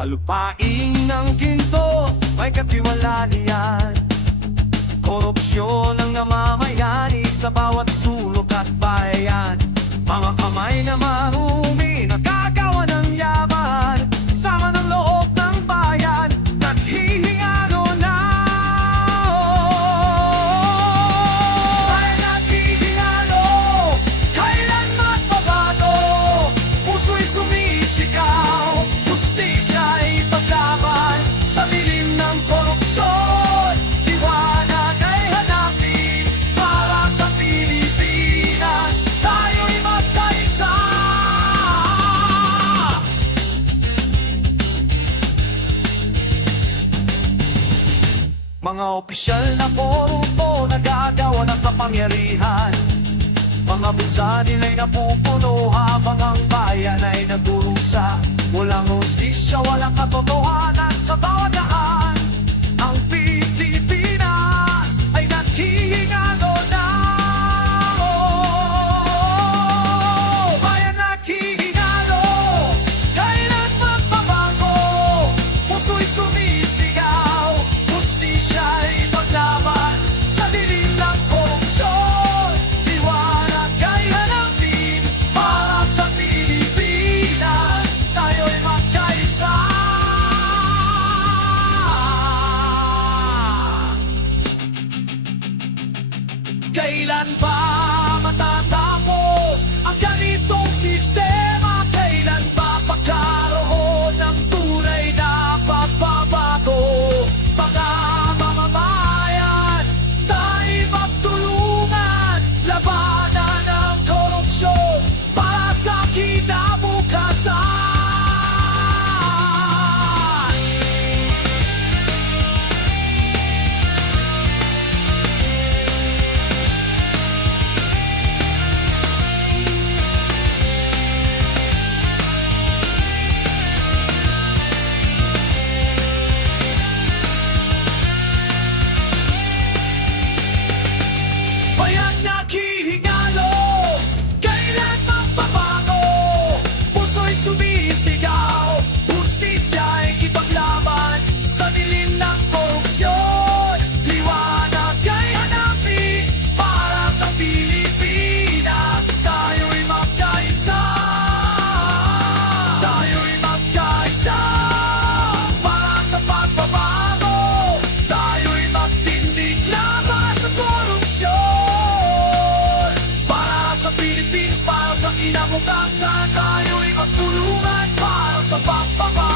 Sa lupain ng ginto, may katiwala niyan. Korupsyon ang namamayani sa bawat sulok at bayan. Mga kamay na marumi, nagkagawa ng yaman. Sama ng loob ng bayan, naghihingalo na. Ay naghihingalo, kailan magbabago? Puso'y sumisigaw, hustisya'y paglaban. Sa dilim ng korupsyon, liwanag ay hanapin. Para sa Pilipinas, tayo'y magkaisa. Mga opisyal na korupto, nagagawa ng kapangyarihan. Mga bulsa nila'y napupuno habang ang bayan ay nagdurusa. Walang hustisya, walang katotohanan sa bawat daan. Ang Pilipinas ay naghihingalo na. Oh, bayan naghihingalo, kailan magbabago? Puso'y sumisigaw, hustisya'y paglaban. Sa dilim ng korupsyon, liwanag ay hanapin. Para sa Pilipinas, tayo'y magkaisa. Kailan ba matatapos ang ganitong sistema? Kailan ba pagkaroon ng tunay na pagbabago? Mga mamamayan, tayo'y magtulungan. Labanan ang korupsyon para sa kinabukasan. Bayan naghihingalo, kailan magbabago? Puso'y sumisigaw, hustisya'y ipaglaban. Sa dilim ng korupsyon, liwanag ay hanapin. Para sa Pilipinas, tayo'y magkaisa. Tayo'y magkaisa. Para sa pagbabago, tayo'y magtindig laban sa korupsyon. Para sa Pilipinas, para sa kinabukasan, tayo'y magtulungan para sa pagbabago.